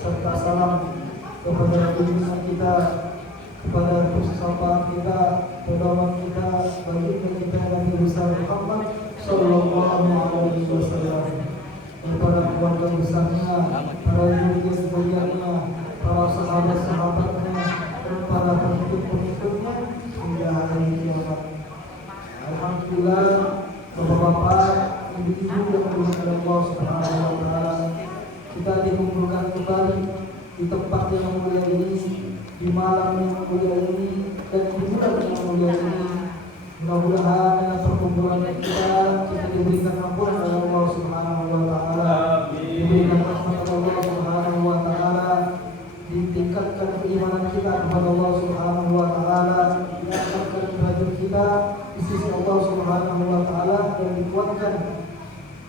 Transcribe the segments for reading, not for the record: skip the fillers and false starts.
serta salam kepada junjungan kita, kepada sesama kita, pedoman kita, baginda kita Nabi besar Muhammad sallallahu alaihi wasallam, kepada keluarga besarnya, para murid-muridnya, para sahabat-sahabatnya, dan para pengikut-pengikutnya hingga hari kiamat. Alhamdulillah, Bapak-bapak, ibu-ibu yang dimuliakan Allah Subhanahu wa taala, kita dikumpulkan kembali di tempat yang mulia ini, di malam yang mulia ini, dan di bulan yang mulia ini. Mudah-mudahan dengan perkumpulan kita diberikan ampunan oleh Allah Subhanahu wa taala, diberikan rahmat Allah Subhanahu wa taala, ditingkatkan keimanan kita kepada Allah Subhanahu wa taala, diangkatkan derajat kita di sisi Allah Subhanahu wa taala, dan dikuatkan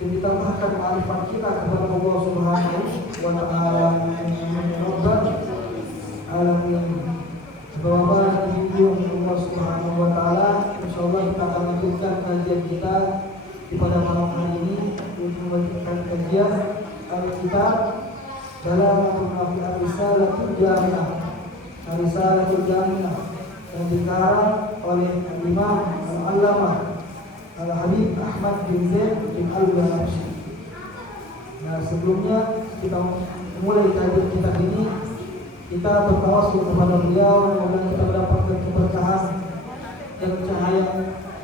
dan ditambahkan ma'rifat kita kepada Allah Subhanahu wa taala. Rabbana alamin. Bapak Ibu Allah Subhanahu wa taala, insyaallah kita akan lanjutkan kajian kita di pada malam hari ini untuk melanjutkan kajian Alkitab dalam Risalatul Jami'ah. Risalatul Jami'ah yang dikarang oleh Imam Al-Allamah Al-Habib Ahmad bin Zaid bin Al-Barashi. Nah, sebelumnya kita mulai kajian kita ini, kita bertawasul kepada beliau, semoga kita mendapatkan keberkahan dan cahaya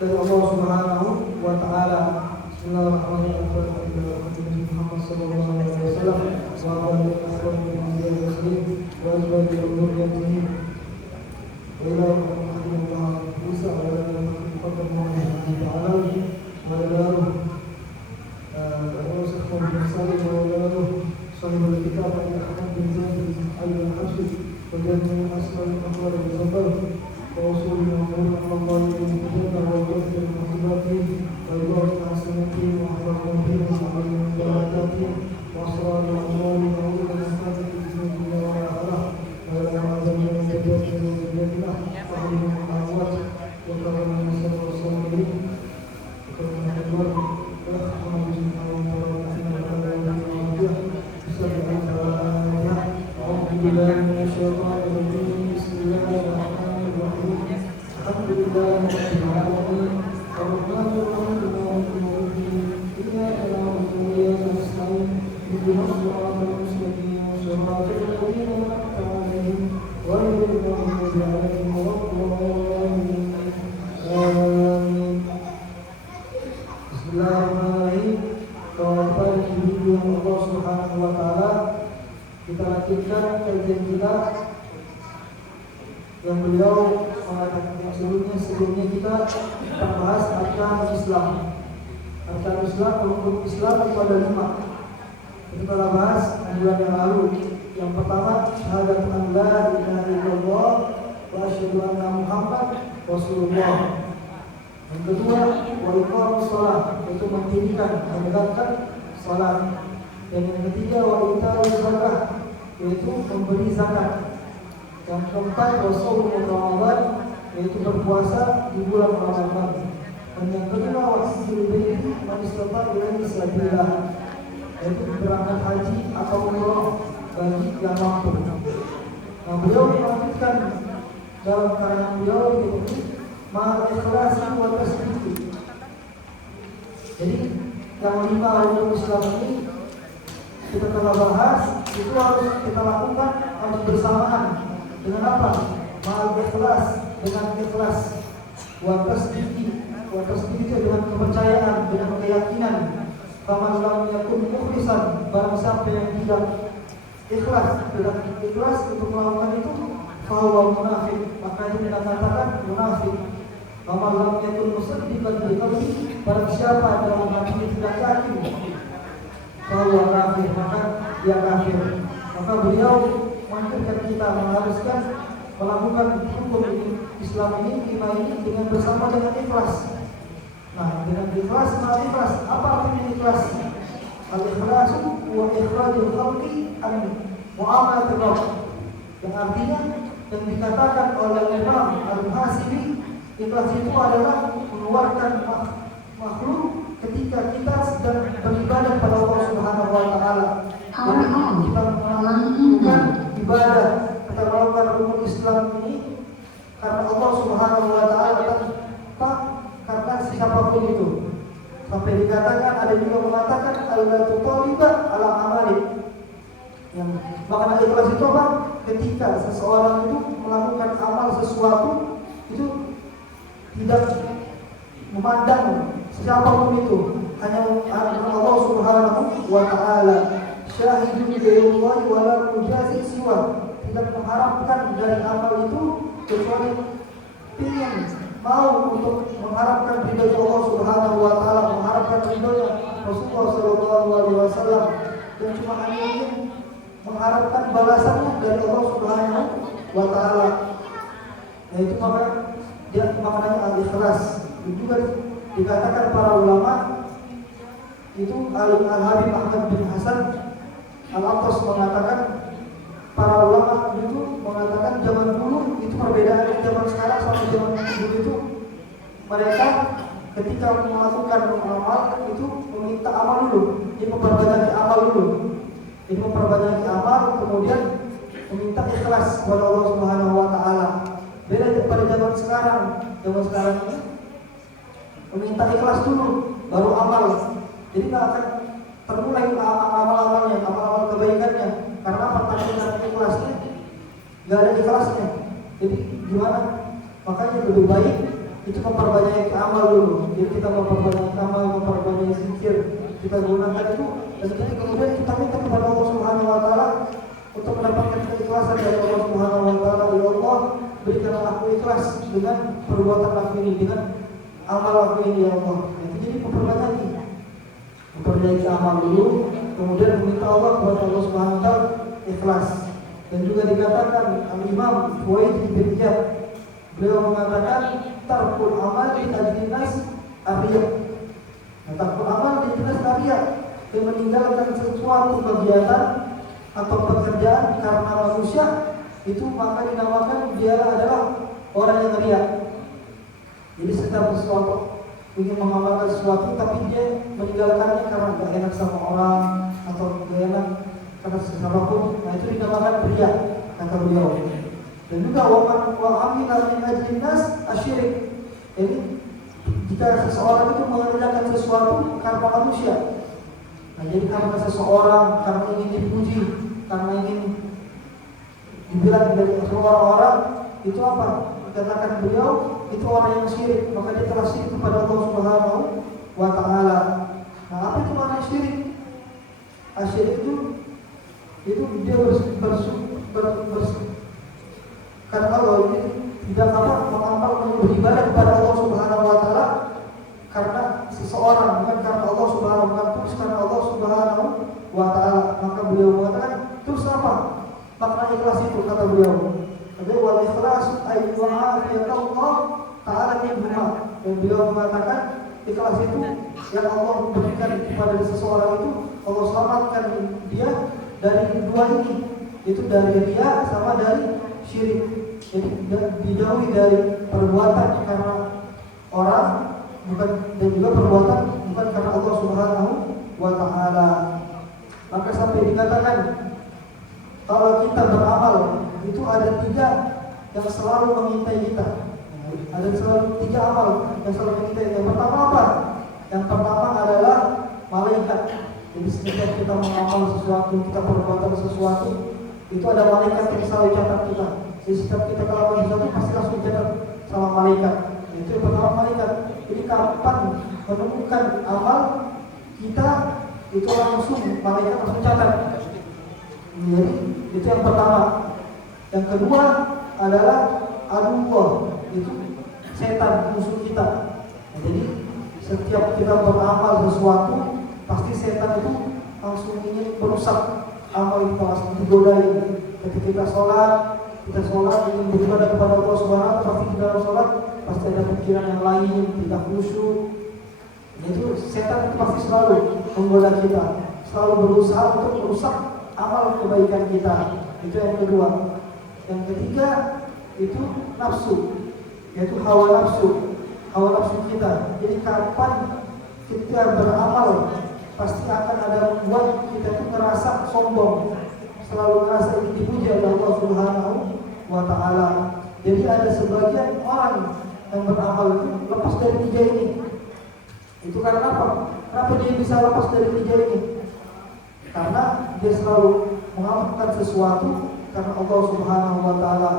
dari Allah Subhanahu wa taala. Bismillahirrahmanirrahim. Muhammad sallallahu alaihi wasallam wa ala alihi wa sahbihi wa kita lanjutkan kajian kita yang beliau mengatakan yang sebelumnya kita membahas arkan Islam. Arkan Islam, rukun Islam itu ada 5. Kita telah bahas bulan yang lalu. Yang pertama, syahadat an la ilaha illallah wa asyhadu anna Muhammad Rasulullah. Yang kedua, wa iqamus shalah, yaitu mendirikan, menegakkan salat. Dan yang ketiga, wa ita'uz zakah, yaitu memberi zakat. Yang keempat, wa shaum Ramadan, yaitu berpuasa di bulan Ramadan. Dan yang kelima, wa hajjul baiti man istata'a ilaihi sabila, yaitu berangkat haji atau umrah bagi yang mampu. Nah, beliau melanjutkan dalam karangan beliau ini ma'al ikhlasi wa tasdiq. Jadi yang 5 rukun Islam ini kita telah bahas, itu harus kita lakukan harus bersamaan dengan apa? Ma'al ikhlas, dengan ikhlas, wa tasdiq dengan kepercayaan, dengan keyakinan. Faman lam yakun mukhlisan, barang siapa yang tidak ikhlas, tidak ikhlas untuk melakukan itu, fahuwa munafik, maka itu kita katakan munafik. Faman lam yakun musaddiqan bi qalbi, barang siapa dalam hatinya tidak yakin, fahuwa kafir, maka dia kafir. Maka beliau mengajarkan kita, mengharuskan melakukan hukum Islam ini, lima ini dengan bersama dengan ikhlas. Nah, dengan ikhlas, ikhlas. Apa artinya ikhlas? Al-ikhlasu wa ikhrajul khalqi an mu'amalatir rabb. Yang artinya yang dikatakan oleh Imam Al-Hasibi, ikhlas itu adalah mengeluarkan makhluk ketika kita sedang beribadah pada Allah Subhanahu wa taala. Kita mengalami ibadah, kita melakukan rukun Islam ini karena Allah Subhanahu wa taala, tanpa karena siapapun itu. Sampai dikatakan, ada juga mengatakan alla tutaliba ala amali. Yang makna ikhlas itu apa? Ketika seseorang itu melakukan amal sesuatu itu tidak memandang siapapun itu, hanya Allah Subhanahu wa taala. Syahidun lillahi wa la mujazi siwa. Tidak mengharapkan dari amal itu kecuali ingin mau untuk mengharapkan ridha Allah Subhanahu wa taala, mengharapkan ridhonya Rasulullah sallallahu alaihi wasallam, dan cuma hanya ingin mengharapkan balasannya dari Allah Subhanahu wa taala. Nah, itu maknanya al-ikhlas. Itu juga dikatakan para ulama itu Al-Habib Ahmad bin Hasan Al-Attas mengatakan, para ulama itu mengatakan zaman dulu itu perbedaan zaman sekarang sama zaman dulu itu, mereka ketika melakukan amal itu meminta amal dulu, dia memperbanyak amal dulu, dia memperbanyak amal, kemudian meminta ikhlas kepada Allah Subhanahu wa taala. Beda pada zaman sekarang ini meminta ikhlas dulu baru amal. Jadi nggak akan termulai amal-amalnya, amal-amal kebaikannya, karena pertanyaan ikhlasnya nggak ada ikhlasnya. Jadi gimana? Makanya lebih baik itu memperbanyak amal dulu. Jadi kita memperbanyak amal, memperbanyak zikir, kita gunakan itu, dan kemudian kita minta kepada Allah Subhanahu wa taala untuk mendapatkan keikhlasan dari Allah Subhanahu wa taala. Ya Allah, berikanlah aku ikhlas dengan perbuatan aku ini, dengan amal aku ini, ya Allah. Itu jadi memperbaiki amal dulu, kemudian meminta Allah kepada Allah Subhanahu wa taala ikhlas. Dan juga dikatakan Al-Imam Fuaid bin Iyad, beliau mengatakan tarkul amal di ajli nas ariya. Tarkul amal di ajli nas ariya, yang meninggalkan sesuatu kegiatan atau pekerjaan karena manusia, itu maka dinamakan dia adalah orang yang riya. Jadi setiap sesuatu ingin mengamalkan sesuatu tapi dia meninggalkannya karena gak enak sama orang atau gak enak karena siapapun, nah itu dinamakan riya, kata beliau. Dan juga wa amila min ajli nas asyirik. Jadi jika seseorang itu mengerjakan sesuatu karena manusia, nah jadi karena seseorang, karena ingin dipuji, karena ingin dibilang dari orang-orang, itu apa? Dikatakan beliau itu orang yang syirik, maka dia telah syirik kepada Allah Subhanahu wa taala. Nah, apa itu makna syirik? Syirik itu dia karena Allah ini tidak mengamal beribadah kepada Allah Subhanahu wa taala karena seseorang, bukan karena Allah Subhanahu wa taala, terus karena Allah Subhanahu wa taala. Maka beliau mengatakan, terus apa makna ikhlas itu? Kata beliau, wal ikhlas ay Allah ta'ala minhuma. Dan beliau mengatakan ikhlas itu yang Allah berikan kepada seseorang itu, Allah selamatkan dia dari dua ini, itu dari riya sama dari syirik. Jadi dijauhi dari perbuatan karena orang, bukan, dan juga perbuatan bukan karena Allah Subhanahu wa taala. Maka sampai dikatakan kalau kita beramal itu ada tiga yang selalu mengintai kita. Ada selalu tiga amal yang selalu mengintai. Yang pertama apa? Yang pertama adalah malaikat. Jadi setiap kita mengamal sesuatu, kita perbuatan sesuatu, itu ada malaikat yang selalu catat kita. Jadi setiap kita melakukan sesuatu pasti langsung catat sama malaikat. Itu yang pertama, malaikat. Jadi kapan menemukan amal kita itu langsung malaikat langsung catat. Jadi itu yang pertama. Yang kedua adalah Allah, itu setan, musuh kita. Nah, jadi setiap kita beramal sesuatu, pasti setan itu langsung ingin merusak amal itu, langsung digodain. Ketika kita sholat ingin beribadah kepada Allah Subhanahu wa taala, pasti di dalam sholat pasti ada pikiran yang lain, tidak khusyuk. Itu setan itu pasti selalu menggoda kita, selalu berusaha untuk merusak amal kebaikan kita. Itu yang kedua. Yang ketiga itu nafsu, yaitu hawa nafsu kita. Jadi kapan kita beramal pasti akan ada membuat kita itu merasa sombong, selalu merasa ingin dipuji oleh Allah Subhanahu wa Ta'ala. Jadi ada sebagian orang yang beramal itu lepas dari 3 ini. Itu karena apa? Kenapa dia bisa lepas dari 3 ini? Karena dia selalu mengamalkan sesuatu karena Allah Subhanahu wa Ta'ala.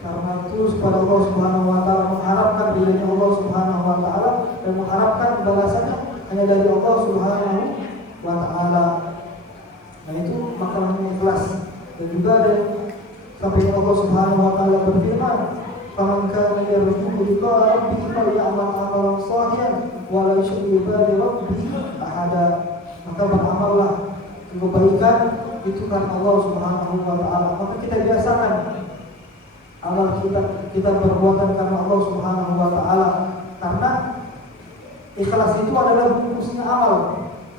Karena itu kepada Allah Subhanahu wa Ta'ala, mengharapkan ridhonya Allah Subhanahu wa Ta'ala dan mengharapkan balasannya hanya dari Allah Subhanahu wa Ta'ala. Nah itu makalahnya ikhlas. Dan juga ada sampai Allah Subhanahu wa Ta'ala berfirman, "Faman kana yarju liqa'a rabbih falyamal 'amalan shalihan wa la yusyrik bi rabbih ahada." Maka beramallah kebaikan itu karena Allah Subhanahu wa Ta'ala. Maka kita biasakan amal kita perbuatan karena Allah Subhanahu wa Ta'ala, karena ikhlas itu adalah rumusnya amal.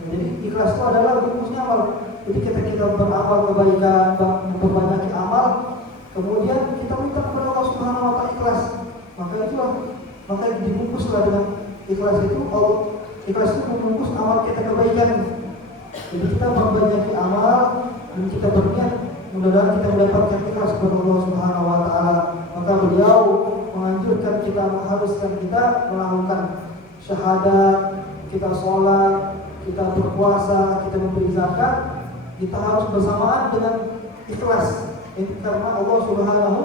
Jadi ikhlas itu adalah rumusnya amal. Jadi kita beramal kebaikan, memperbanyak amal, kemudian kita minta kepada Allah Subhanahu wa Ta'ala ikhlas, maka dibungkuslah dengan ikhlas itu. Ikhlas itu membungkus amal kita kebaikan. Jadi kita memperbanyak amal dan kita berniat mudah-mudahan kita mendapatkan ikhlas kepada Allah Subhanahu wa Ta'ala. Maka beliau menganjurkan kita, mengharuskan kita melakukan syahadat, kita sholat, kita berpuasa, kita memberi zakat, kita harus bersamaan dengan ikhlas. Itu karena Allah Subhanahu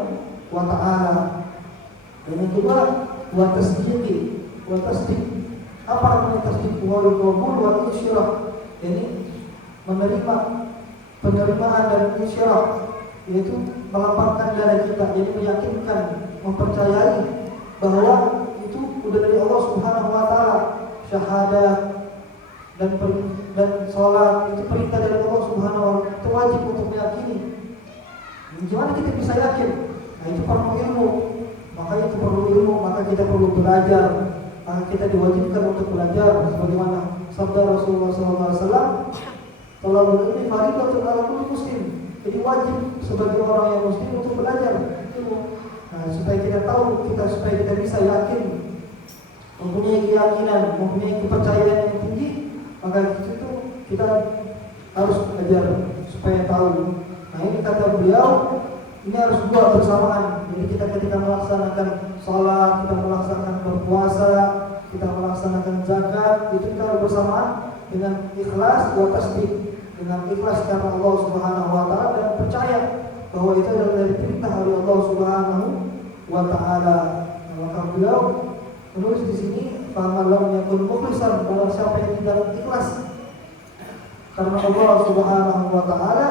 wa Ta'ala. Dan yang kedua, wa tasdiq. Apa artinya tasdiq? Wal qabul wal isyrak. Ini menerima, penerimaan dan isyrak, yaitu melapangkan dada kita, jadi meyakinkan, mempercayai bahwa itu udah dari Allah Subhanahu wa Ta'ala. Syahadat dan sholat itu perintah dari Allah Subhanahu wa Ta'ala. Itu wajib untuk meyakini. Gimana kita bisa yakin? Nah itu perlu ilmu. Maka kita perlu belajar. Maka kita diwajibkan untuk belajar, sebagaimana sabda Rasulullah SAW, "Talabul ilmi fardhatun 'ala kulli muslim." Jadi wajib sebagai orang yang muslim untuk belajar ilmu. Nah, supaya kita bisa yakin, mempunyai keyakinan, mempunyai kepercayaan yang tinggi, maka itu kita harus belajar supaya tahu. Nah, ini kata beliau, ini harus dua bersamaan. Jadi kita ketika melaksanakan sholat, kita melaksanakan berpuasa, kita melaksanakan zakat, itu kita harus bersamaan dengan ikhlas wa tasdiq, dengan ikhlas karena Allah Subhanahu wa Ta'ala dan percaya bahwa itu adalah dari perintah oleh Allah Subhanahu wa Ta'ala. Nah, maka beliau menulis di sini, "Faman lam yakun mukhlishan," barang siapa yang tidak ikhlas karena Allah Subhanahu wa Ta'ala,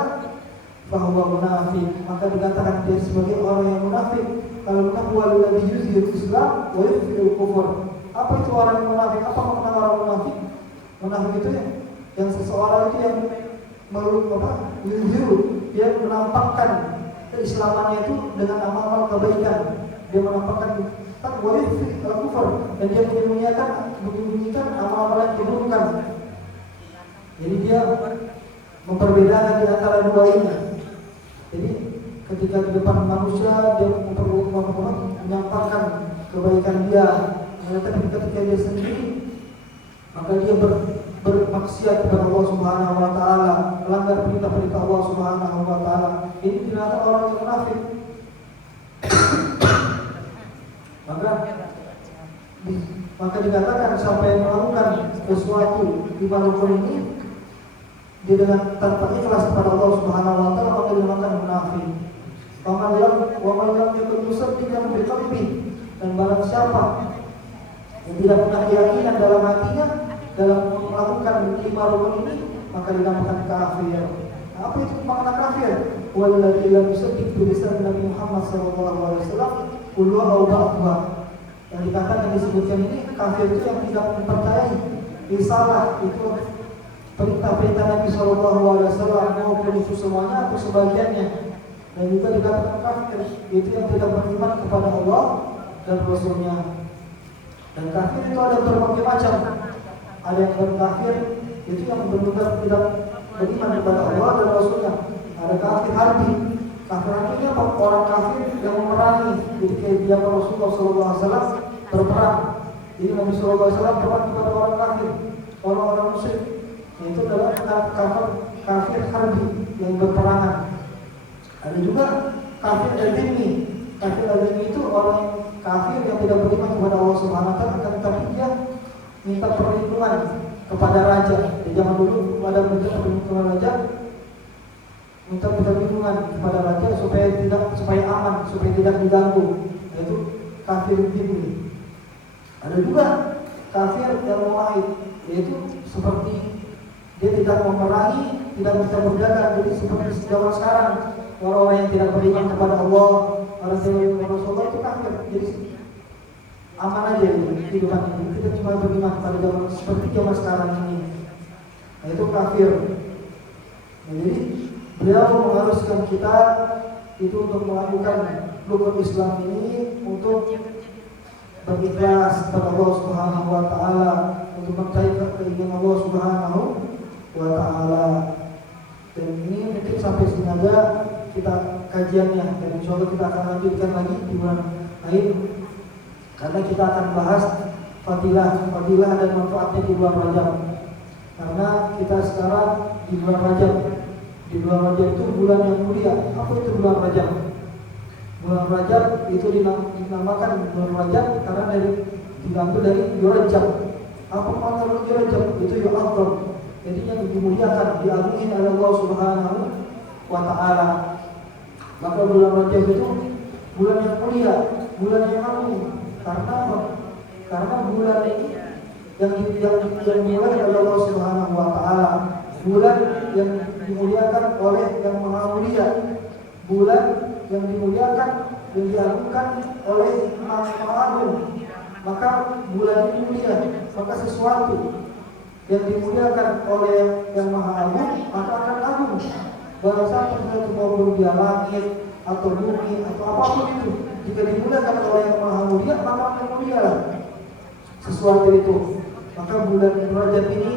fahuwa munafik, maka dikatakan dia sebagai orang yang munafik. Kalau munafik walladzi yuzhiru Islam wa yudhhiru kufur. Apa itu orang yang munafik? Apa makna orang munafik? Munafik itu yang seseorang itu yang yuzhiru, dia menampakkan keislamannya itu dengan amal-amal kebaikan. Dia menampakkan wa yudhhiru kufur, dan dia menyembunyikan amal-amal yang keburukan. Jadi dia memperbedakan di antara dua ini. Jadi ketika di depan manusia dia menyampaikan kebaikan dia, tapi ketika dia sendiri maka dia bermaksiat kepada Allah Subhanahu wa Ta'ala, melanggar perintah-perintah Allah Subhanahu wa Ta'ala. Ini dinamakan orang yang munafik. Maka dikatakan siapa yang melakukan sesuatu di malakul ini dia dengan tanpa ikhlas kepada Allah Subhanahu wa Ta'ala, maka dinamakan munafik. Wa man lam yakun musaddiqan bi qalbi, dan barang siapa yang tidak punya keyakinan dalam hatinya dalam melakukan 5 rukun ini, maka dinamakan kafir. Apa itu makna kafir? Walladzi lam yusaddiq bi lisan Nabi Muhammad sallallahu alaihi wasallam kullu au ba'dha. Yang dikatakan disebutkan ini kafir itu yang tidak mempercayai risalah itu, perintah-perintah Nabi Sallallahu Alaihi Wasallam, maupun itu semuanya atau sebagiannya. Dan juga dikatakan kafir itu yang tidak beriman kepada Allah dan Rasulnya. Dan kafir itu ada berbagai macam. Ada yang berkafir itu yang benar-benar tidak beriman kepada Allah dan Rasulnya. Ada kafir harbi. Kafir artinya apa? Orang kafir yang memerangi. Jadi kayak dia Rasulullah Sallallahu Alaihi Wasallam berperang. Jadi Nabi Sallallahu Alaihi Wasallam berperang kepada orang kafir, orang-orang musyrik. Itu adalah kafir harbi yang berperangan. Ada juga kafir al-dhimmi. Kafir al-dhimmi itu orang kafir yang tidak beriman kepada Allah Subhanahu wa taala, akan tetapi dia minta perlindungan kepada raja. Di zaman dulu ada perlindungan raja, minta perlindungan kepada raja supaya aman, supaya tidak diganggu. Yaitu kafir dhimmi. Ada juga kafir yang muahid, yaitu seperti dia tidak memerangi, tidak bisa berjaga. Jadi seperti zaman sekarang, orang-orang yang tidak beriman kepada Allah, orang yang beriman kepada Rasulullah itu kafir. Jadi aman aja kehidupan ini. Kita cuma beriman pada zaman seperti zaman sekarang ini. Nah, itu kafir. Nah, jadi beliau mengharuskan kita itu untuk melakukan rukun Islam ini, untuk berikhlas kepada Allah Subhanahu wa taala, untuk mencari keinginan Allah Subhanahu wa taala. Dan ini mungkin sampai sini aja kita kajiannya, dan insyaallah kita akan lanjutkan lagi di bulan lain, karena kita akan bahas fadilah dan manfaatnya di bulan Rajab. Karena kita sekarang di bulan Rajab. Di bulan Rajab itu bulan yang mulia. Apa itu bulan Rajab? Bulan Rajab itu dinamakan bulan Rajab karena diambil dari Yurajab. Apa makna Yurajab? Itu yu'azzam. Jadi yang dimuliakan, diagungin oleh Allah Subhanahu wa taala. Maka bulan Rajab itu bulan yang mulia, bulan yang agung. Karena bulan ini yang dimuliakan oleh Allah Subhanahu wa taala. Bulan yang dimuliakan oleh Yang Maha Mulia. Bulan yang dimuliakan, yang diagungkan oleh Yang Maha Agung. Maka bulan ini mulia. Maka sesuatu yang dimuliakan oleh Yang Maha Agung maka akan agung. Barang satu maupun dia langit atau bumi atau apapun itu, jika dimuliakan oleh Yang Maha Mulia maka akan mulia sesuatu itu. Maka bulan Rajab ini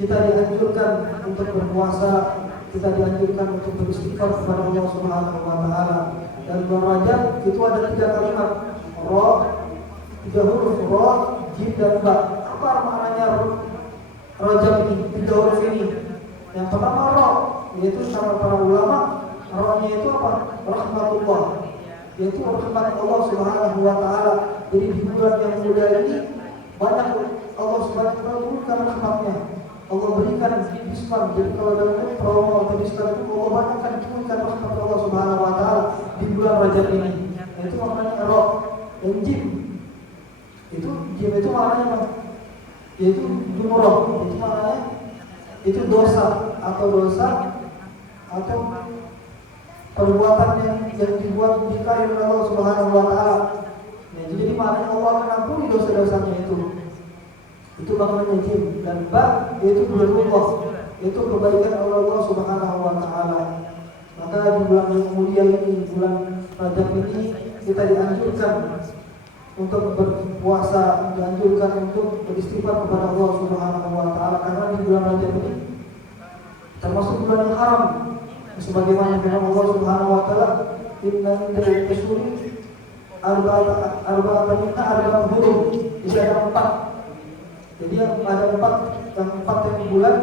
kita dianjurkan untuk berpuasa, kita dianjurkan untuk beristighfar kepada Allah Subhanahu wa taala. Dan bulan Rajab itu ada 3 kalimat, Ra, 3 huruf, Ra, Jim dan Ba. Apa maknanya Rajab ini, 3 huruf ini? Yang pertama Ra, yaitu sama para ulama, Ra-nya itu apa? Rahmatullah, yaitu rahmat Allah Subhanahu wa taala. Jadi di bulan yang mulia ini banyak Allah Subhanahu wa taala berikan rahmatnya. Allah berikan diskon. Jadi kalau dalam promo atau diskon itu Allah banyakkan berikan rahmat Allah Subhanahu wa taala di bulan Rajab ini. Itu maknanya Ra. Dan Jim itu maknanya apa? Yaitu jumroh. Itu maknanya itu dosa atau perbuatan yang dibuat dikari oleh Allah Subhanahu wa taala. Nah, jadi maknanya Allah akan ampuni dosa-dosanya itu. Itu maknanya Jim. Dan Ba yaitu birrullah, itu kebaikan Allah Subhanahu wa taala. Maka di bulan yang mulia ini, bulan Rajab ini, kita dianjurkan untuk berpuasa, dianjurkan untuk beristighfar kepada Allah Subhanahu wa taala, karena di bulan Rajab ini termasuk bulan yang haram. Sebagaimana firman Allah Subhanahu wa taala, "Inna minal ashhuri arba'atan minha arba'atun hurum." Jadi ada 4. Jadi ada 4 yang bulan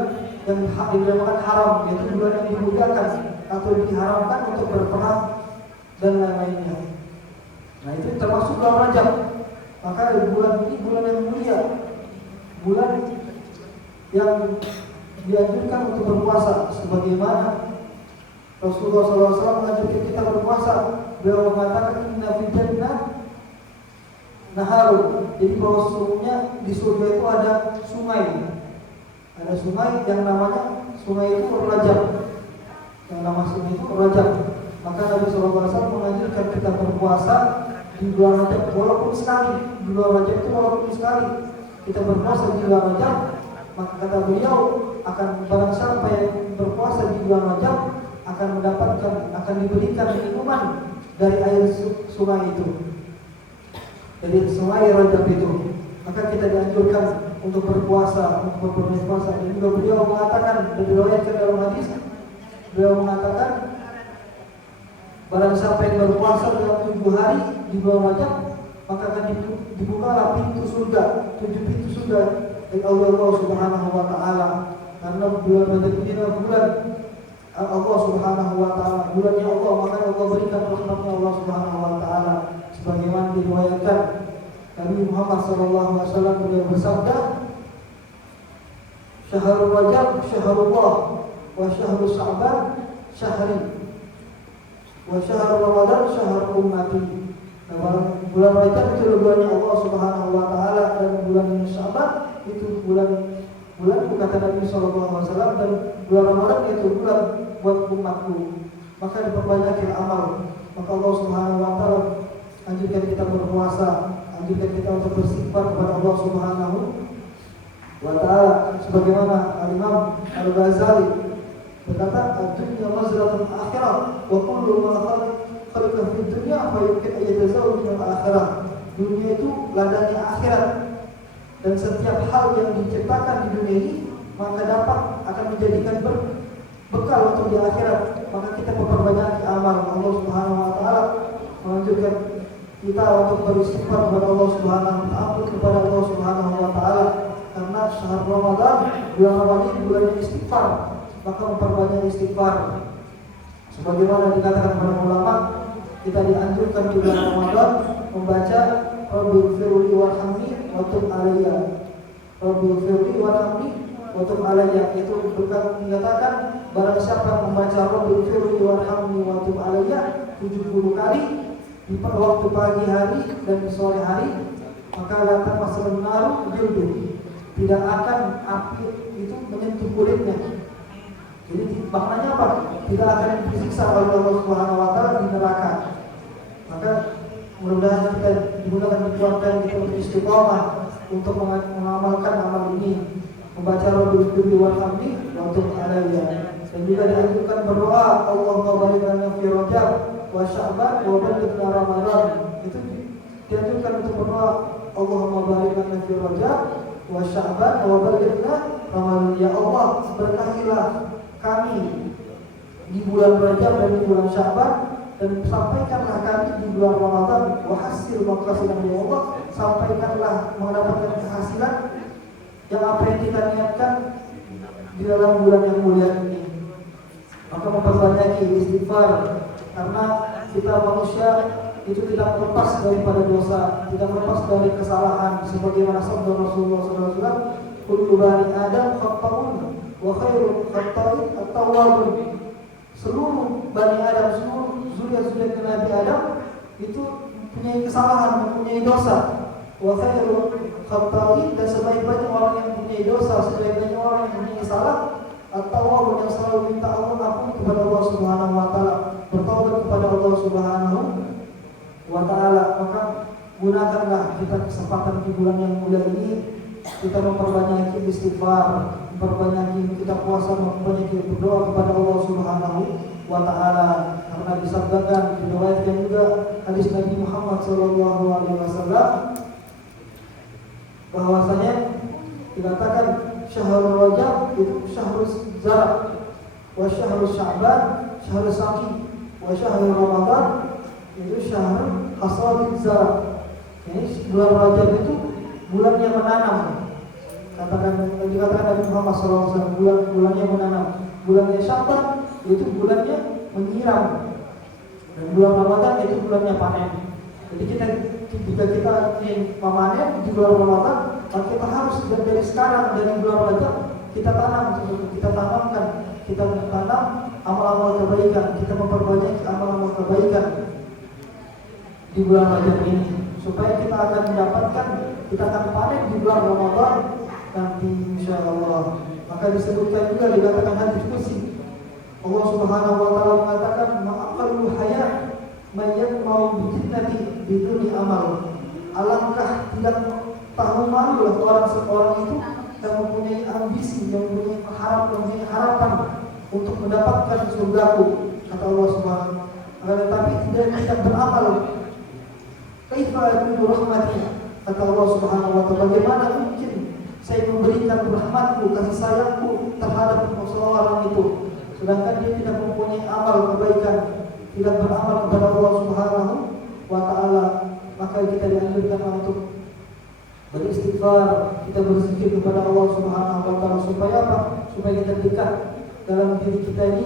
yang dinamakan haram, yaitu bulan yang dimuliakan atau diharamkan untuk berperang dan lain-lainnya. Nah, itu termasuk bulan Rajab. Maka bulan ini bulan yang mulia, bulan yang dianjurkan untuk berpuasa. Sebagaimana Rasulullah SAW mengajarkan kita berpuasa. Beliau mengatakan inna fil jannah naharu. Jadi bahwa sesungguhnya di surga itu ada sungai. Ada sungai yang namanya sungai itu Rajab. Yang nama sungai itu Rajab. Maka Nabi SAW mengajarkan kita berpuasa di bulan Rajab walaupun sekali. Di bulan Rajab itu walaupun sekali kita berpuasa di bulan Rajab, maka kata beliau akan barang siapa yang berpuasa di bulan Rajab akan diberikan minuman dari air sungai itu, dari sungai Rajab itu. Maka kita dianjurkan untuk berpuasa, untuk berpuasa. Dan juga beliau mengatakan, diriwayatkan dalam hadis, beliau mengatakan barang siapa yang berpuasa dalam 7 hari di bulan Rajab, maka akan dibukalah pintu surga, 7 pintu surga dari Allah Subhanahu wa taala. Karena bulan Rajab ini adalah bulan Allah Subhanahu wa taala, bulannya Allah, maka Allah berikan rahmatnya Allah Subhanahu wa taala. Sebagaimana diriwayatkan Nabi Muhammad sallallahu alaihi wasallam beliau bersabda, "Syahrul Rajab syahrullah wa syahrul Sya'ban syahri wa syahrul Ramadan syahrul ummati." Bulan Rajab itu bulannya Allah Subhanahu wa taala, dan bulan Sya'ban itu bulan kata Nabi sallallahu alaihi wasallam, dan bulan Ramadan itu bulan buat umatku. Maka diperbanyak amal. Maka Allah Subhanahu wa taala anjurkan kita berpuasa, anjurkan kita untuk beristighfar kepada Allah Subhanahu wa taala. Sebagaimana Imam Al-Ghazali berkata, "Ad-dunya mazratul akhirah wa kullu ma khalaqa fid dunya fa yumkin an yatazawwaj min al-akhirah." Dunia itu ladangnya akhirat, dan setiap hal yang diciptakan di dunia ini maka dapat akan menjadikan bekal untuk di akhirat. Maka kita memperbanyak amal. Allah Subhanahu wa taala menganjurkan kita untuk beristighfar kepada Allah Subhanahu wa taala, kepada Allah Subhanahu wa taala, karena syahr Ramadan, bulan Ramadan ini bulan istighfar, maka memperbanyak istighfar. Sebagaimana dikatakan para ulama, kita dianjurkan di bulan Ramadan membaca Rabbighfirli warhamni wa tub alayya. Rabbighfirli warhamni wa tub alayya, itu menyatakan barang siapa membaca Rabbighfirli warhamni wa tub alayya 70 kali di waktu pagi hari dan di sore hari, maka datang masa menaruh jildu, tidak akan api itu menyentuh kulitnya. Jadi maknanya apa? Tidak akan disiksa oleh Allah Subhanahu wa taala di neraka. Maka mudah-mudahan kita dikuatkan kita untuk istiqomah untuk mengamalkan amal ini, membaca Rabbighfirli warhamni wa tub alayya. Dan juga dianjurkan berdoa, Allahumma barik lana fi Rajab wa Sya'ban wa ballighna Ramadan. Itu dianjurkan untuk berdoa, Allahumma barik lana fi Rajab wa Sya'ban wa ballighna Ramadan. Ya Allah, berkahilah kami di bulan Rajab dan di bulan Sya'ban, dan sampaikanlah kami di bulan Ramadan. Wa hasil maqasidan, ya Allah, sampaikanlah mendapatkan kehasilan yang apa yang kita niatkan di dalam bulan yang mulia ini. Maka memperbanyak istighfar, karena kita manusia itu tidak lepas daripada dosa, tidak lepas dari kesalahan. Sebagaimana sabda Rasulullah SAW, "Kullu bani Adam khata'un wa khairul khata'in at-tawwabun." Seluruh bani Adam, seluruh zuriat-zuriat Nabi Adam itu mempunyai kesalahan, mempunyai dosa. Wa khairul khata'in, dan sebaik-baiknya orang yang mempunyai dosa, sebaik-baiknya orang yang mempunyai salah, at-tawwabun, yang selalu minta ampun kepada Allah Subhanahu wa taala, bertaubat kepada Allah Subhanahu wa taala. Maka gunakanlah kita kesempatan di bulan yang mulia ini, kita memperbanyak istighfar, memperbanyak kita puasa, memperbanyak berdoa kepada Allah Subhanahu wa taala. Karena disabdakan, diriwayatkan juga hadis Nabi Muhammad sallallahu alaihi wasallam bahwasanya dikatakan syahrul Rajab itu syahrul Zarab, wa syahrul Sya'ban syahrul Saqi, wa syahrul Ramadan itu syahrul Hasadil Zarab. Jadi bulan Rajab itu bulan yang menanam. Dikatakan Nabi Muhammad SAW, bulannya menanam. Bulannya Sya'ban itu bulannya menyiram, dan bulan Ramadan itu bulannya panen. Jadi jika kita ingin memanen di bulan Ramadan, maka kita harus dari sekarang, dari bulan Rajab kita tanamkan, kita tanam amal-amal kebaikan, kita memperbanyak amal-amal kebaikan di bulan Rajab ini, supaya kita akan mendapatkan, kita akan panen di bulan Ramadan nanti insyaallah. Maka disebutkan juga, dikatakan hadis qudsi, Allah Subhanahu wa taala mengatakan, ma'aqallu haya mayat mau bijannati biduni amal. Alangkah tidak tahu malu orang itu yang mempunyai ambisi, yang mempunyai harapan untuk mendapatkan surgaku, kata Allah Subhanahu wa taala, tetapi tidak beramal. Kaifa adu rahmati, kata Allah Subhanahu wa taala, bagaimana mungkin saya memberikan rahmatku, kasih sayangku terhadap seseorang itu, sedangkan dia tidak mempunyai amal kebaikan, tidak beramal kepada Allah Subhanahu wa taala. Maka kita dianjurkan untuk beristighfar, kita berzikir kepada Allah Subhanahu wa taala, supaya apa? Supaya kita dekat dalam diri kita ini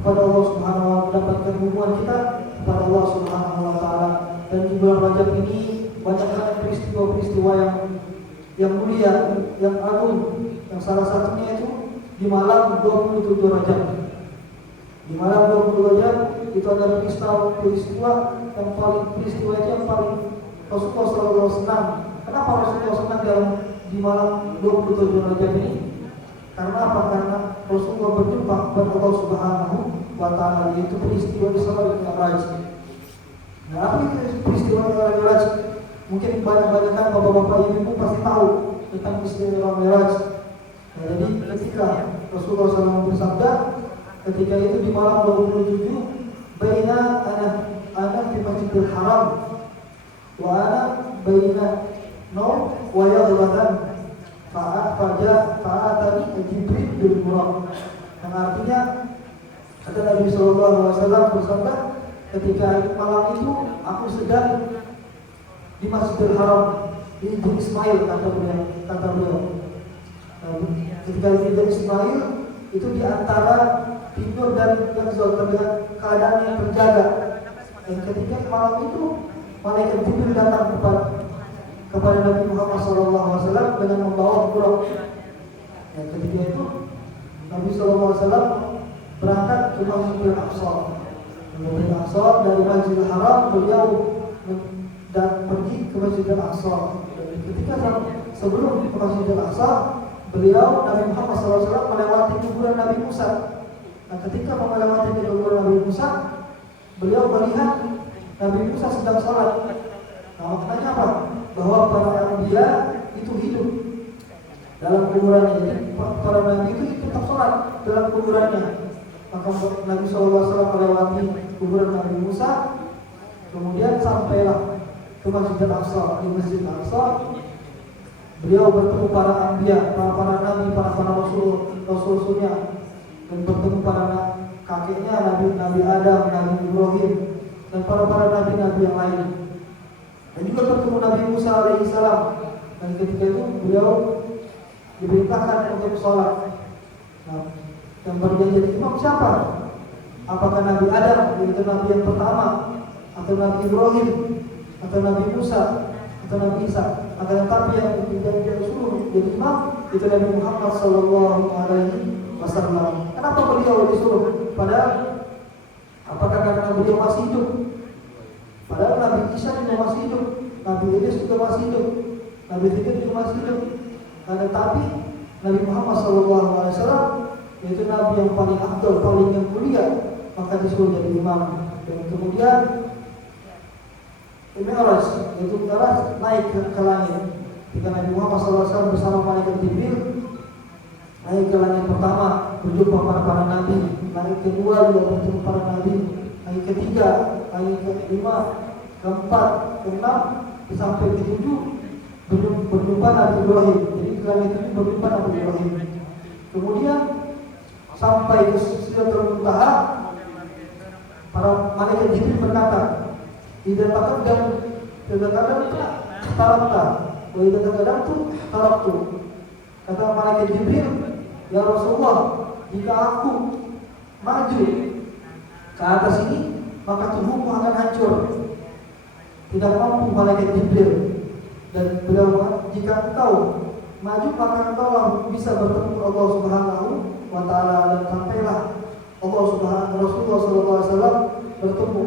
kepada Allah Subhanahu wa taala, mendapatkan hubungan kita kepada Allah Subhanahu wa taala. Dan di bulan Rajab ini banyak banget peristiwa-peristiwa yang mulia, yang agung. Yang salah satunya itu di malam 27 Rajab. Di malam 27 Rajab itu adalah peristiwa yang paling Rasulullah SAW senang. Kenapa Rasulullah senang di malam 27 Rajab ini? Karena apa? Karena Rasulullah berjumpa kepada Allah Subhanahu wa taala, yaitu peristiwa Isra dan Mi'raj. Nah, apa itu peristiwa Isra dan Mi'raj? Mungkin banyak bapak-bapak ibu pasti tahu tentang peristiwa Isra dan Mi'raj. Nah, jadi ketika Rasulullah SAW bersabda, ketika itu di malam 27, baina ana fi Masjidil Haram wa ana baina naum wa yadhatan fa'atani Jibril bil Buraq. Yang artinya kata Nabi sallallahu alaihi wasallam bersabda, ketika malam itu aku sedang di Masjidil Haram di Ismail, kata beliau. Ketika di Ismail itu di antara tidur dan yakzul, terlihat keadaan yang terjaga. Dan ketika malam itu malaikat Jibril datang kepada Nabi Muhammad SAW dengan membawa buraq. Dan ketika itu Nabi SAW berangkat ke Masjidil Aqsa. Masjidil Aqsa dari Masjidil Haram beliau dan pergi ke Masjidil Aqsa. Dan ketika sebelum ke Masjidil Aqsa, beliau Nabi Muhammad SAW melewati kuburan Nabi Musa. Nah, ketika melewati kuburan Nabi Musa, beliau melihat Nabi Musa sedang sholat. Nah, maknanya apa? Bahwa para anbiya itu hidup dalam kuburannya. Jadi para nabi itu tetap sholat dalam kuburannya. Maka Nabi SAW melewati kuburan Nabi Musa, kemudian sampailah ke Masjid Al-Aqsa. Di Masjid Al-Aqsa beliau bertemu para anbiya, para nabi, para rasul-rasulnya, dan bertemu para kakeknya Nabi Adam, Nabi Ibrahim, dan para nabi-nabi yang lain. Dan juga bertemu Nabi Musa alaihissalam. Dan ketika itu beliau diperintahkan untuk sholat. Nah, yang baru jadi imam siapa? Apakah Nabi Adam, yaitu Nabi yang pertama, atau Nabi Ibrahim, atau Nabi Musa, atau Nabi Isa? Akan tetapi yang disuruh jadi imam itu Nabi Muhammad Sallallahu Alaihi Wasallam. Kenapa beliau disuruh? Padahal apakah karena beliau masih hidup? Padahal Nabi Isa juga masih hidup, Nabi Idris juga masih hidup, Nabi Khidir juga masih hidup. Tetapi Nabi Muhammad SAW yaitu Nabi yang paling afdal, paling yang mulia, maka disuruh jadi imam. Dan kemudian Mi'raj, yaitu Mi'raj naik ke langit. Ketika Nabi Muhammad SAW bersama malaikat Jibril naik ke langit pertama, berjumpa para nabi. Naik kedua juga berjumpa para nabi. Naik ketiga, naik kelima, keempat, keenam, sampai ketujuh berjumpa Nabi Ibrahim. Jadi ke langit itu berjumpa Nabi Ibrahim. Kemudian sampai ke Sidratul Muntaha, para malaikat Jibril berkata, "Idza taqaddam tarakta, wa idza taqaddamtu taraktu." Kata malaikat Jibril, "Ya Rasulullah, jika aku maju ke atas ini, maka tubuhmu akan hancur." Tidak mampu malaikat Jibril. Dan beliau, jika engkau maju, maka engkau bisa bertemu Allah Subhanahu wa taala. Dan sampailah Rasulullah SAW bertemu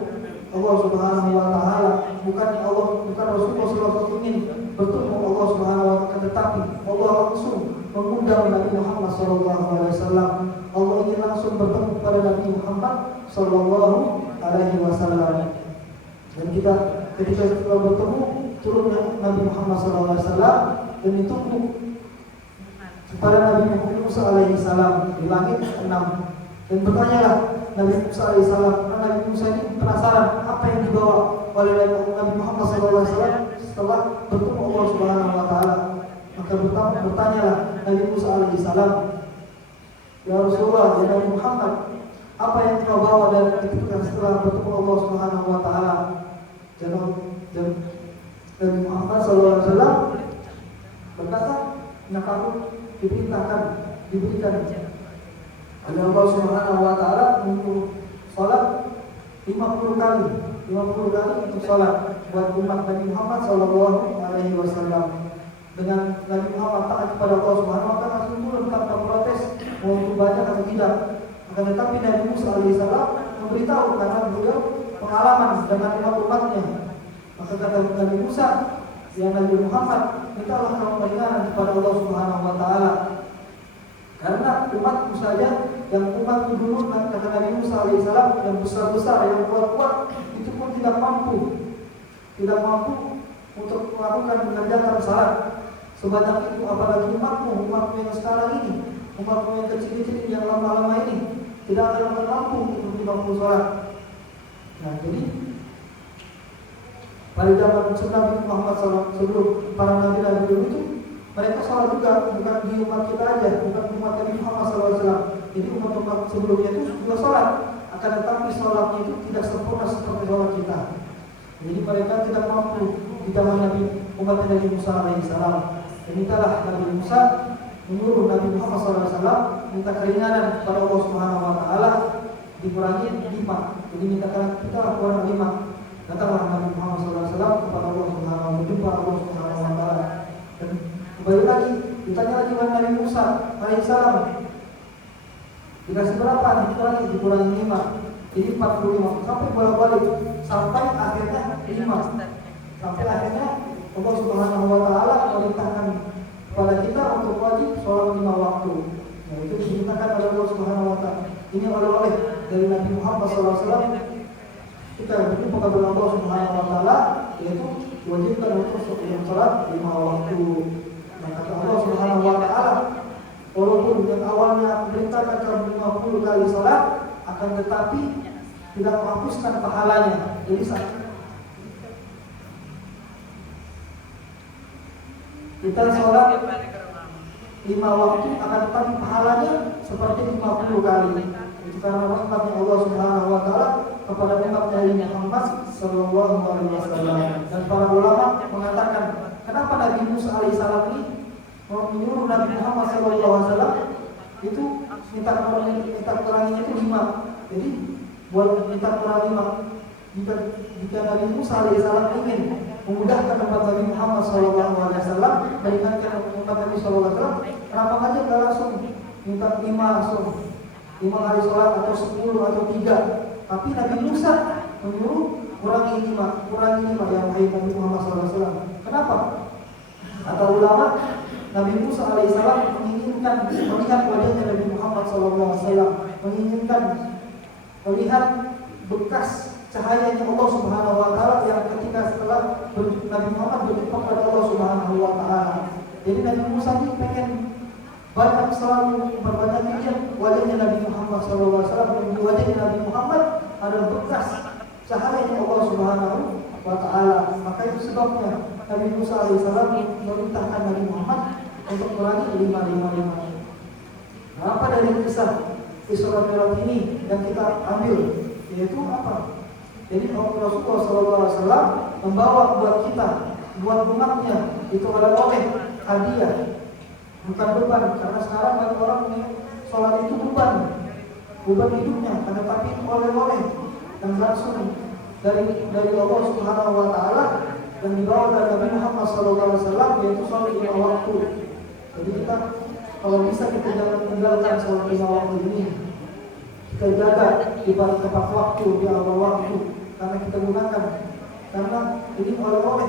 Allah Subhanahu wa taala. Bukan Rasulullah SAW ingin bertemu Allah Subhanahu wa taala, tetapi Allah langsung mengundang Nabi Muhammad SAW. Allah ingin langsung bertemu kepada Nabi Muhammad SAW. Dan ketika kita bertemu, turunnya Nabi Muhammad SAW dan ditunggu kepada Nabi Musa alaihissalam di langit 6. Dan bertanyalah Nabi Musa alaihissalam, karena Nabi Musa ini penasaran apa yang dibawa oleh Nabi Muhammad SAW setelah bertemu Allah Subhanahu wa taala. Maka bertanyalah Nabi Musa alaihissalam, "Ya Rasulullah, ya Nabi Muhammad, apa yang kau bawa dari ketika setelah bertemu Allah Subhanahu wa taala?" Dan Nabi Muhammad SAW berkata, "Nah, kamu diberikan Allah Subhanahu wa taala untuk salat 50 kali untuk salat buat umat Nabi Muhammad sallallahu alaihi wasallam. Dengan Nabi Muhammad taat kepada Allah Subhanahu wa taala langsung tanpa protes mau itu banyak atau tidak. Akan tetapi Nabi Musa alaihissalam memberitahu karena beliau pengalaman dengan umat-umatnya. Maka kata Nabi Musa, ya Nabi Muhammad, mintalah kamu keringanan kepada Allah Subhanahu wa taala. Karena umatku saja yang umatku dulu, kata Nabi Musa alaihissalam, yang besar-besar, yang kuat-kuat, itu pun tidak mampu untuk melakukan mengerjakan salat sebanyak itu, apalagi umatmu yang sekarang ini, umatmu yang kecil-kecil yang lama-lama ini tidak akan mampu untuk 50 salat. Nah, jadi pada zaman Nabi Muhammad SAW, sebelum para nabi-nabi dulu itu mereka salat juga, bukan di umat kita aja, bukan umat Nabi Muhammad SAW. Jadi umat-umat sebelumnya itu juga salat, akan tetapi salatnya itu tidak sempurna seperti salat kita. Jadi mereka tidak mampu di zaman umat Nabi Musa alaihissalam. Dan itulah Nabi Musa menyuruh Nabi Muhammad SAW minta keringanan kepada Allah Subhanahu wa taala, dikurangi 5. Jadi mintakan kita kurang 5. Datanglah Nabi Muhammad SAW kepada Allah Subhanahu wa taala. Dan kembali lagi ditanya lagi kepada Nabi Musa alaihissalam, dikasih berapa? Dikurangi 5. Jadi 45 sampai bolak-balik sampai akhirnya 5. Sampai akhirnya Allah Subhanahu wa taala memerintahkan kepada kita untuk wajib sholat 5 waktu. Nah, itu dimintakan oleh Allah Subhanahu wa taala. Ini oleh dari Nabi Muhammad SAW. Kita berjumpa kepada Allah Subhanahu wa taala, yaitu wajibkan untuk sholat 5 waktu. Nah, kata Allah Subhanahu wa taala, walaupun yang awalnya perintahkan kamu 50 kali sholat, akan tetapi tidak menghapuskan pahalanya. Jadi kita sholat 5 waktu, akan tetapi pahalanya seperti 50 kali. Itu karena rahmatnya Allah Subhanahu wa taala kepada umat Nabi Muhammad sallallahu alaihi wasallam. Dan para ulama mengatakan, kenapa Nabi Musa alaihissalam ini menyuruh Nabi Muhammad sallallahu alaihi wasallam itu minta kuranginya itu 5. Jadi buat minta kurang 5. Jika Nabi Musa alaihissalam ingin memudahkan umat Nabi Muhammad SAW, meringankan umat Nabi SAW, kenapa aja nggak langsung minta 5 kali sholat atau 10 atau 3? Tapi Nabi Musa menyuruh kurangi 5 yang baik Nabi Muhammad SAW. Kenapa? Kata ulama, Nabi Musa alaihissalam menginginkan melihat wajahnya Nabi Muhammad SAW, menginginkan melihat bekas cahayanya Allah Subhanahu wa taala yang ketika setelah Nabi Muhammad berjumpa kepada Allah Subhanahu wa taala. Jadi Nabi Musa ini pengen banyak selalu berbanyak lihat wajahnya Nabi Muhammad SAW, dan di wajahnya Nabi Muhammad ada bekas cahayanya Allah Subhanahu wa taala. Maka itu sebabnya Nabi Musa alaihissalam memerintahkan Nabi Muhammad untuk kurangi 5. Nah, apa dari kisah Isra Mi'raj ini yang kita ambil, yaitu apa? Jadi Rasulullah SAW membawa buat kita, buat umatnya, itu oleh hadiah, bukan beban. Karena sekarang banyak orang sholat itu beban hidupnya, tapi oleh-oleh dan langsung dari Allah Subhanahu wa taala dan dibawa dari Nabi Muhammad SAW, yaitu sholat 5 waktu. Jadi kita kalau bisa kita jangan tinggalkan sholat 5 waktu ini. Kita jaga di tepat waktu, di awal waktu, karena kita gunakan. Karena ini oleh-oleh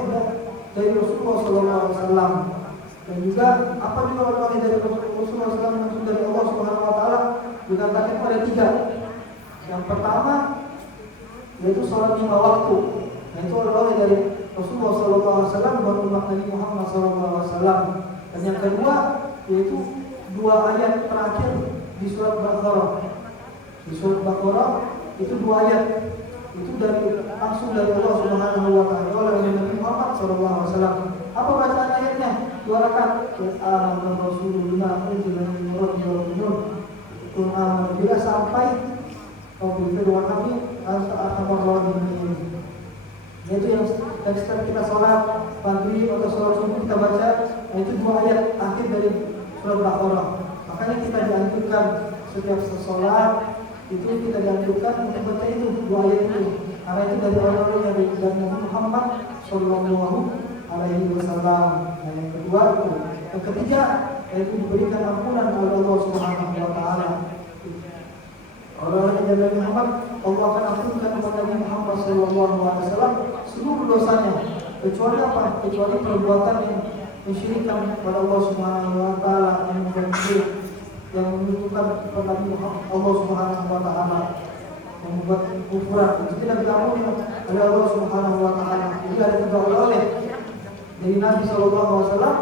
dari Rasulullah SAW. Dan juga apa juga oleh-oleh dari Rasulullah SAW langsung dari Allah Subhanahu wa taala dikatakan pada 3. Yang pertama yaitu sholat 5 waktu. Itu oleh-oleh dari Rasulullah SAW buat umat Nabi Muhammad SAW. Dan yang kedua yaitu 2 ayat terakhir di surat Baqarah. Di surat Baqarah itu 2 ayat, itu langsung dari Allah Subhanahu wa taala oleh Nabi Muhammad SAW. Apa bacaan ayatnya? 2 rakaat. Rasulullah bila sampai kedua kami yaitu yang setelah kita sholat maghrib atau sholat subuh kita baca, itu 2 ayat akhir dari surat Baqarah. Makanya kita dianjurkan setiap sholat itu kita dianjurkan untuk baca itu dua ayat itu. Karena itu dari orang-orang yang dari Nabi Muhammad Sallallahu Alaihi Wasallam. Yang kedua itu, yang ketiga yaitu diberikan ampunan oleh Allah Subhanahu Wa Taala. Orang-orang yang dari Muhammad, Allah akan ampunkan kepada Nabi Muhammad Sallallahu Alaihi Wasallam seluruh dosanya, kecuali apa? Kecuali perbuatan yang mensyirikkan kepada Allah Subhanahu Wa Taala, yang membuat yang menunjukkan kepada Nabi Muhammad Allah Subhanahu Wa Taala, yang membuat kufuran itu tidak diampuni oleh Allah Subhanahu Wa Taala. Jadi ada tiga oleh dari Nabi Sallallahu Alaihi Wasallam.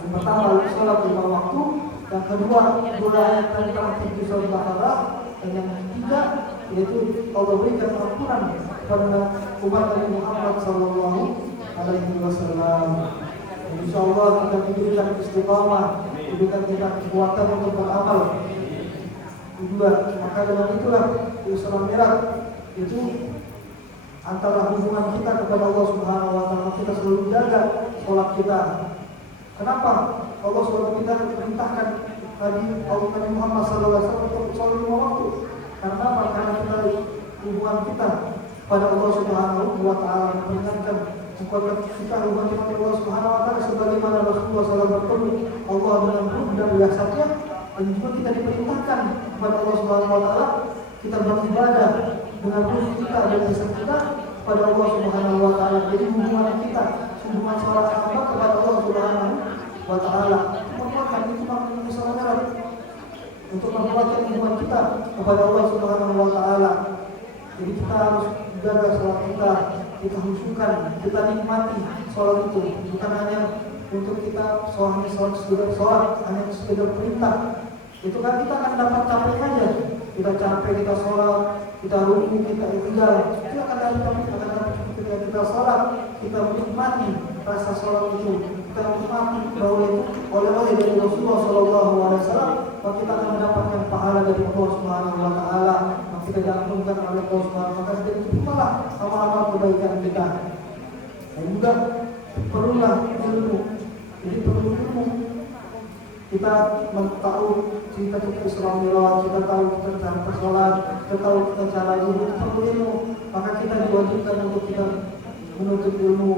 Yang pertama sholat lima waktu, yang kedua dua ayat tentang fikih sholat Baqarah, dan yang ketiga yaitu Allah berikan ampunan kepada umat Nabi Muhammad Sallallahu Alaihi Wasallam. Insyaallah kita diberikan istiqamah, diberikan kita kekuatan untuk beramal. Kedua, maka dengan itulah Isra Mi'raj itu antara hubungan kita kepada Allah Subhanahu Wa Taala, kita selalu jaga sholat kita. Kenapa? Allah SWT kita perintahkan Nabi Muhammad SAW untuk sholat lima waktu. Karena apa? Karena kita hubungan kita pada Allah Subhanahu Wa Taala, memperingatkan supaya kita hubungan kita pada Allah Subhanahu Wa Taala sebagaimana Rasulullah SAW bertemu Allah dengan ruh dan jasadnya, dan juga kita diperintahkan kepada Allah Subhanahu Wa Taala kita beribadah dengan ruh kita dan jasad kita pada Allah Subhanahu Wa Taala. Jadi hubungan kita, hubungan seorang hamba kepada Allah Subhanahu Wa Taala merupakan itu namanya salat untuk membuatkan hubungan kita kepada Allah Subhanahu Wa Taala. Jadi kita harus jaga sholat kita khusyukkan, kita nikmati sholat itu, bukan hanya untuk kita sholat sekedar sholat, hanya sekedar perintah. Itu kan kita akan dapat capek aja. Kita capek, kita sholat, kita ruku, kita ibadah, itu akan dapat ketika kita sholat, kita menikmati rasa sholat itu, kita menikmati bahwa itu oleh dari Rasulullah Sallallahu Alaihi Wasallam, maka kita akan mendapatkan pahala dari Allah Subhanahu Wa Taala. Kita diampunkan oleh Allah Subhanahu Wa Taala, jadi terimalah amal-amal kebaikan kita. Dan juga perlulah ilmu. Jadi perlu ilmu. Kita tahu cerita-cerita Isra Mi'raj, kita tahu kita cara sholat, kita tahu kita cara zuhud, perlu ilmu. Maka kita diwajibkan untuk kita menuntut ilmu.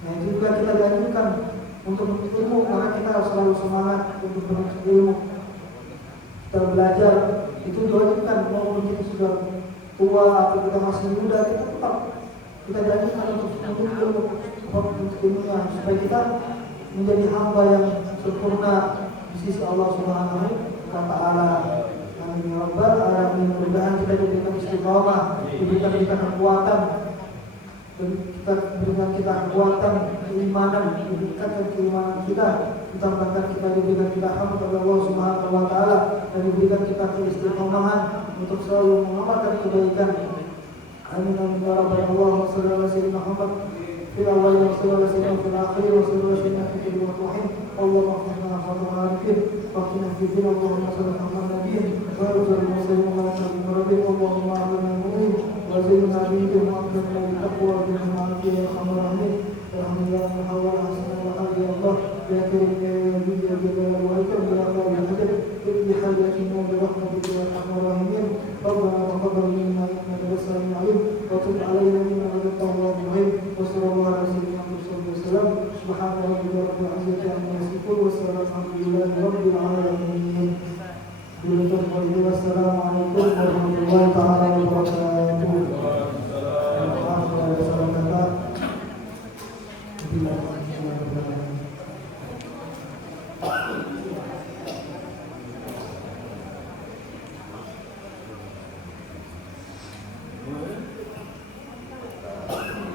Nah, juga kita dianjurkan untuk menuntut ilmu, karena kita harus selalu semangat untuk menuntut ilmu. Kita belajar itu diwajibkan, maupun kita sudah tua atau kita masih muda, kita tetap kita dianjurkan untuk menuntut ilmunya, supaya kita menjadi hamba yang sempurna di sisi Allah Subhanahu Wa Taala. Amin ya rabbal alamin. Mudah-mudahan kita diberikan istiqamah, diberikan kita kekuatan, kita berikan kita kekuatan keimanan, diberikan keimanan kita, ditambahkan kita diberikan kita hamd kepada Allah Subhanahu Wa Taala, dan diberikan kita keistiqomahan untuk selalu mengamalkan kebaikan. Amin amin ya rabbal alamin. Sallallahu alaihi Muhammad في الأول وصلى الله وسلم في الآخر وصلى الله وسلم في كل وحيد. اللهم اغفرنا وارحمنا وارحمنا واغفرنا في الدين. اللهم صل على النبي وارجو المسلمين ولا تكن ربي. اللهم اعلم المؤمنين وزينا بهم واكرمنا بالتقوى وبالمعروف يا ارحم الراحمين. اللهم يا محول حسن وحاج يا الله يا كريم يا ودود يا جلال واكرم يا الله يا مجد ابن حاجتنا برحمتك يا ارحم الراحمين. ربنا تقبل منا انك انت السميع العليم وتب علينا انك انت التواب الرحيم. وصلى الله على سيدنا محمد وسلم. سبحان ربك رب العزة عما يصفون والسلام الحمد لله رب العالمين. والسلام عليكم ورحمة الله تعالى وبركاته.